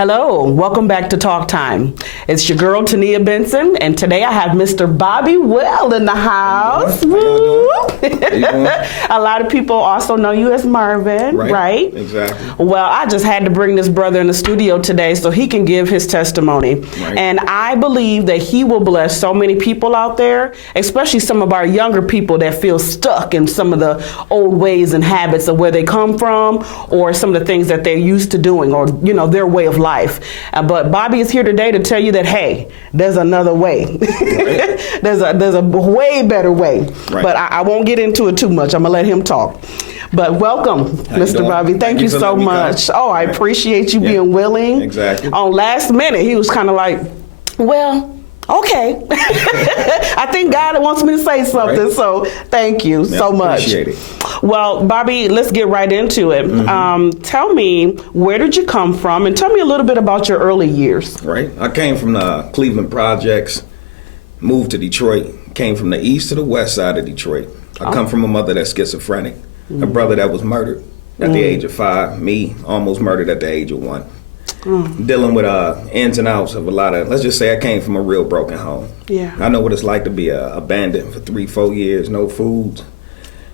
Hello, welcome back to Talk Time. It's your girl Tennia Benson, and today I have Mr. Bobby Well in the house. Woo! A lot of people also know you as Marvin, right? Exactly. Well, I just had to bring this brother in the studio today so he can give his testimony. Right. And I believe that he will bless so many people out there, especially some of our younger people that feel stuck in some of the old ways and habits of where they come from, or some of the things that they're used to doing, or their way of life. But Bobby is here today to tell you that, hey, there's another way. Right. there's a way better way. Right. But I won't get into it too much. I'm gonna let him talk. But welcome, Mr. Bobby. Thank you so much. Oh, I appreciate you being willing. Exactly. On last minute, he was kind of like, well, okay. I think God wants me to say something, right. So thank you so much. Appreciate it. Well, Bobby, let's get right into it. Mm-hmm. Tell me, where did you come from? And tell me a little bit about your early years. Right. I came from the Cleveland Projects, moved to Detroit, came from the east to the west side of Detroit. I come from a mother that's schizophrenic, a brother that was murdered at the age of 5, me almost murdered at the age of 1. Dealing with ins and outs of a lot of, let's just say I came from a real broken home. Yeah. I know what it's like to be abandoned for 3-4 years, no food.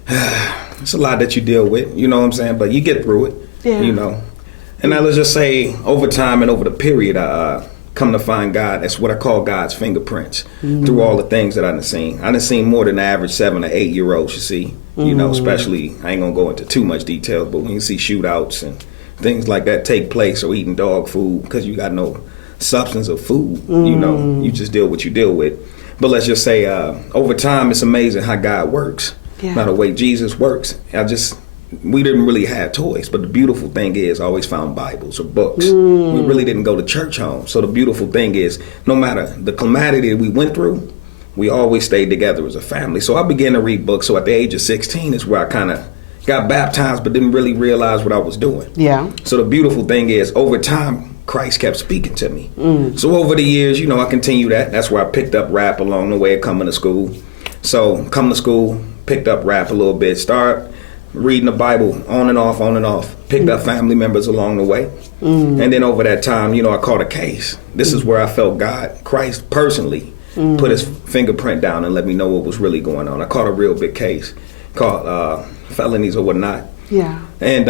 It's a lot that you deal with, you know what I'm saying? But you get through it, And now let's just say over time and over the period, I come to find God. That's what I call God's fingerprints through all the things that I done seen. I done seen more than the average 7 or 8 year olds you see, especially, I ain't gonna go into too much detail, but when you see shootouts and things like that take place, or eating dog food because you got no substance of food, you just deal with what you deal with. But let's just say over time, it's amazing how God works. Yeah. Not the way Jesus works. We didn't really have toys, but the beautiful thing is I always found Bibles or books. We really didn't go to church home. So the beautiful thing is, no matter the calamity that we went through, we always stayed together as a family. So I began to read books. So at the age of 16 is where I kind of got baptized, but didn't really realize what I was doing. Yeah. So the beautiful thing is, over time, Christ kept speaking to me. So over the years, I continue that. That's where I picked up rap along the way of coming to school. So coming to school, picked up rap a little bit, start reading the Bible on and off, picked up family members along the way. And then over that time, I caught a case. This is where I felt Christ personally put his fingerprint down and let me know what was really going on. I caught a real big case called felonies or whatnot. Yeah. And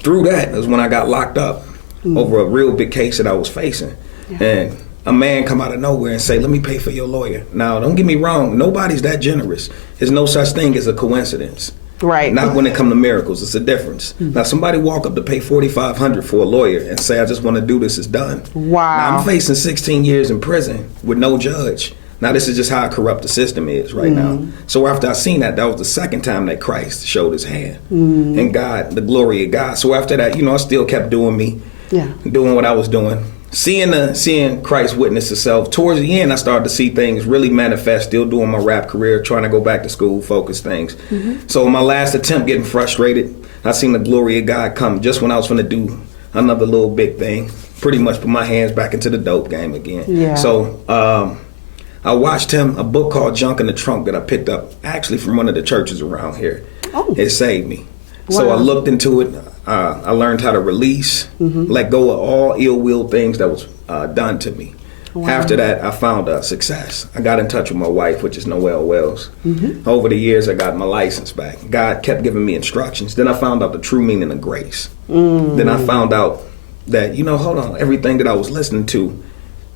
through that is when I got locked up over a real big case that I was facing. Yeah. And a man come out of nowhere and say, let me pay for your lawyer. Now, don't get me wrong. Nobody's that generous. There's no such thing as a coincidence. Right. Not when it comes to miracles. It's a difference. Now, somebody walk up to pay $4,500 for a lawyer and say, I just want to do this, it's done. Wow. Now, I'm facing 16 years in prison with no judge. Now, this is just how corrupt the system is right now. So after I seen that was the second time that Christ showed his hand. And God, the glory of God. So after that, I still kept doing me, doing what I was doing. Seeing Christ witness itself. Towards the end, I started to see things really manifest, still doing my rap career, trying to go back to school, focus things. So my last attempt, getting frustrated, I seen the glory of God come just when I was going to do another little big thing. Pretty much put my hands back into the dope game again. Yeah. So I watched a book called Junk in the Trunk that I picked up actually from one of the churches around here. Oh. It saved me. Wow. So I looked into it. I learned how to release, let go of all ill-will things that was done to me. Wow. After that, I found success. I got in touch with my wife, which is Noelle Wells. Over the years, I got my license back. God kept giving me instructions. Then I found out the true meaning of grace. Then I found out that, hold on, everything that I was listening to,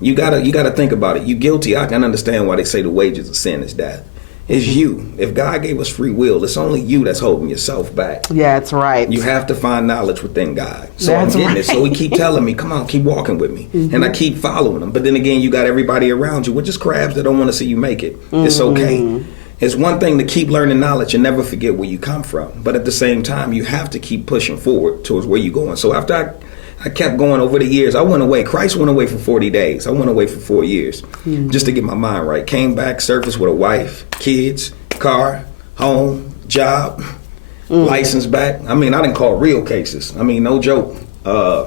you gotta think about it. You guilty, I can understand why they say the wages of sin is death. It's you. If God gave us free will, it's only you that's holding yourself back. Yeah, that's right. You have to find knowledge within God. So I'm getting it. So he keep telling me, come on, keep walking with me. And I keep following him. But then again, you got everybody around you, which is crabs that don't want to see you make it. It's okay. It's one thing to keep learning knowledge and never forget where you come from. But at the same time, you have to keep pushing forward towards where you're going. So after I kept going over the years. I went away. Christ went away for 40 days. I went away for 4 years just to get my mind right. Came back, surfaced with a wife, kids, car, home, job, license back. I mean, I didn't call real cases. I mean, no joke. I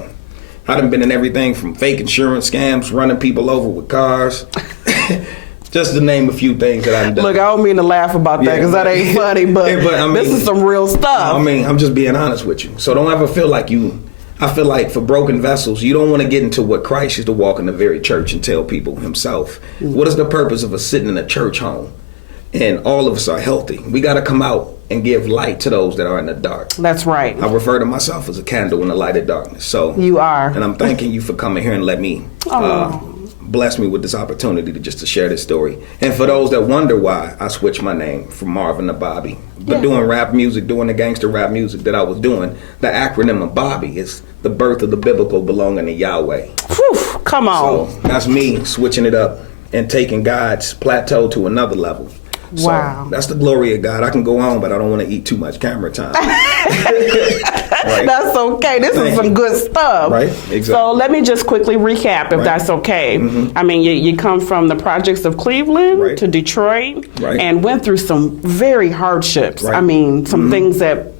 done been in everything from fake insurance scams, running people over with cars. Just to name a few things that I've done. Look, I don't mean to laugh about that because that ain't funny, but, I mean, this is some real stuff. I mean, I'm just being honest with you. So don't ever feel like I feel like for broken vessels, you don't want to get into what Christ used to walk in the very church and tell people himself. What is the purpose of us sitting in a church home and all of us are healthy? We got to come out and give light to those that are in the dark. That's right. I refer to myself as a candle in the light of darkness. So you are. And I'm thanking you for coming here and let me bless me with this opportunity to share this story. And for those that wonder why I switched my name from Marvin to Bobby, but doing rap music, doing the gangster rap music that I was doing, the acronym of Bobby is the birth of the biblical belonging to Yahweh. Whew, come on. So that's me switching it up and taking God's plateau to another level. So wow. That's the glory of God. I can go on, but I don't want to eat too much camera time. Right. That's okay. This is some good stuff. Right, exactly. So let me just quickly recap, if that's okay. Mm-hmm. I mean, you come from the projects of Cleveland to Detroit and went through some very hardships. I mean, some things that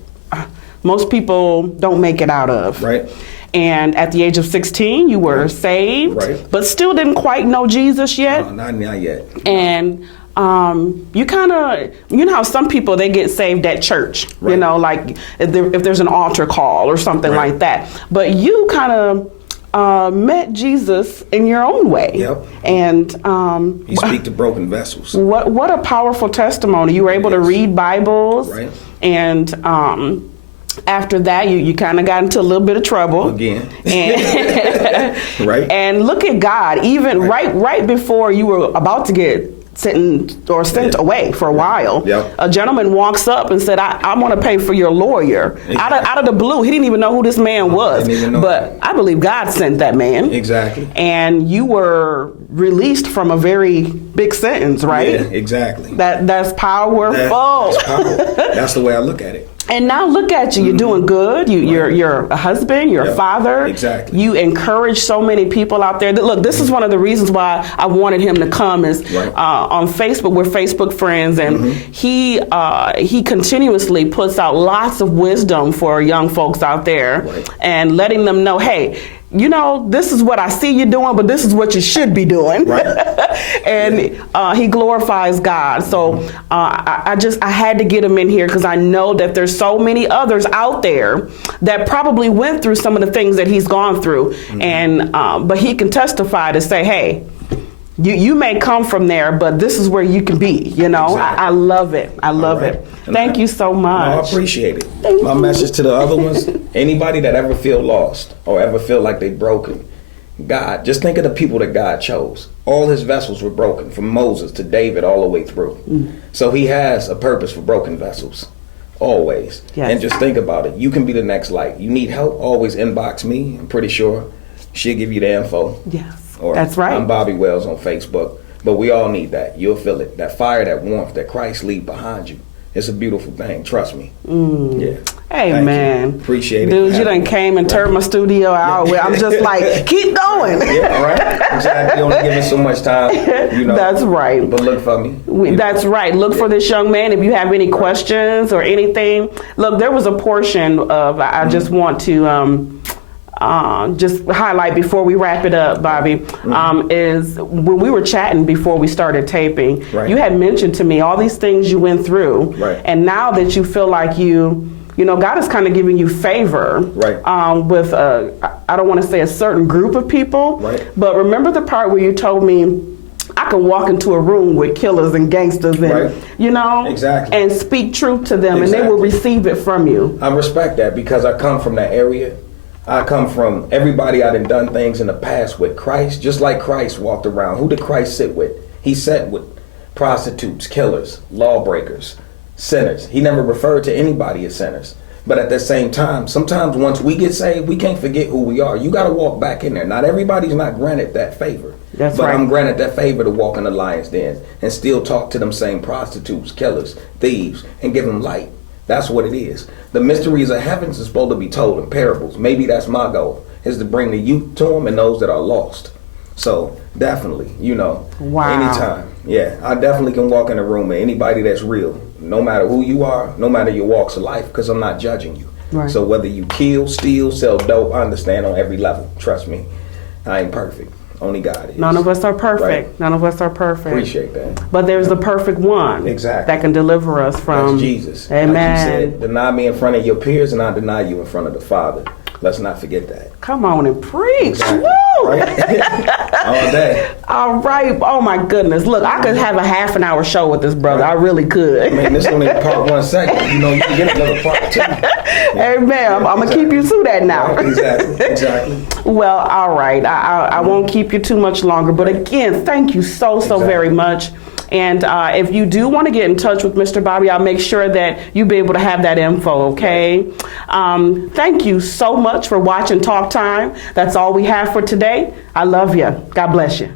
most people don't make it out of. Right. And at the age of 16, you were saved, but still didn't quite know Jesus yet. No, not yet. And you kind of, you know how some people, they get saved at church, you know, like if there's an altar call or something like that. But you kind of met Jesus in your own way. Yep. And you speak to broken vessels. What a powerful testimony. You were able to read Bibles. Right. And after that, you kind of got into a little bit of trouble. Again. And right. And look at God, even right before you were about to get sent away for a while, a gentleman walks up and said, I want to pay for your lawyer. Out of the blue. He didn't even know who this man was. But I believe God sent that man. Exactly. And you were released from a very big sentence, right? Yeah, exactly. That's powerful. That's powerful. That's the way I look at it. And now look at you. You're doing good. You're a husband. You're a father. Exactly. You encourage so many people out there. Look, this is one of the reasons why I wanted him to come is on Facebook. We're Facebook friends, and he continuously puts out lots of wisdom for young folks out there and letting them know, hey, you know, this is what I see you doing, but this is what you should be doing. Right. And he glorifies God. So I had to get him in here because I know that there's so many others out there that probably went through some of the things that he's gone through. And but he can testify to say, hey, you may come from there, but this is where you can be, you know. I love it. I love it. Thank you so much. No, I appreciate it. My message to the other ones, anybody that ever feel lost or ever feel like they broken, God, just think of the people that God chose. All his vessels were broken, from Moses to David all the way through. So he has a purpose for broken vessels, always. Yes. And just think about it. You can be the next light. You need help, always inbox me. I'm pretty sure she'll give you the info. Yes. Or that's right. I'm Bobby Wells on Facebook. But we all need that. You'll feel it. That fire, that warmth that Christ leave behind you. It's a beautiful thing. Trust me. Yeah. Hey, man. Appreciate it. Dude, you done came and turned my studio out. Where I'm just like, keep going. Yeah, all right. Exactly. You only give us so much time. You know. That's right. But look for me. That's right. Look for this young man. If you have any questions or anything. Look, there was a portion of, I just want to just highlight before we wrap it up, Bobby, is when we were chatting before we started taping, you had mentioned to me all these things you went through, and now that you feel like you know, God is kind of giving you favor with, I don't want to say a certain group of people, but remember the part where you told me, I can walk into a room with killers and gangsters and, you know, and speak truth to them, and they will receive it from you. I respect that because I come from that area. I come from everybody I done things in the past with Christ, just like Christ walked around. Who did Christ sit with? He sat with prostitutes, killers, lawbreakers, sinners. He never referred to anybody as sinners. But at the same time, sometimes once we get saved, we can't forget who we are. You got to walk back in there. Not everybody's not granted that favor. But I'm granted that favor to walk in the lion's den and still talk to them same prostitutes, killers, thieves, and give them light. That's what it is. The mysteries of heavens is supposed to be told in parables. Maybe that's my goal, is to bring the youth to them and those that are lost. So definitely, you know, anytime. Yeah, I definitely can walk in a room with anybody that's real, no matter who you are, no matter your walks of life, because I'm not judging you. So whether you kill, steal, sell dope, I understand on every level. Trust me, I ain't perfect. Only God is. None of us are perfect. None of us are perfect. Appreciate that. But there's the perfect one. That can deliver us from. That's Jesus. Amen. Like you said, deny me in front of your peers and I deny you in front of the Father. Let's not forget that. Come on and preach. Exactly. Woo! Right? All day. All right. Oh my goodness. Look, I could have a half an hour show with this brother. I really could. Man, this only part 1 second. You know, you can get another part 2. Hey man, I'm gonna keep you to that now. Right, exactly. Well, all right. I won't keep you too much longer. But again, thank you so very much. And if you do want to get in touch with Mr. Bobby, I'll make sure that you'll be able to have that info, okay? Thank you so much for watching Talk Time. That's all we have for today. I love you. God bless you.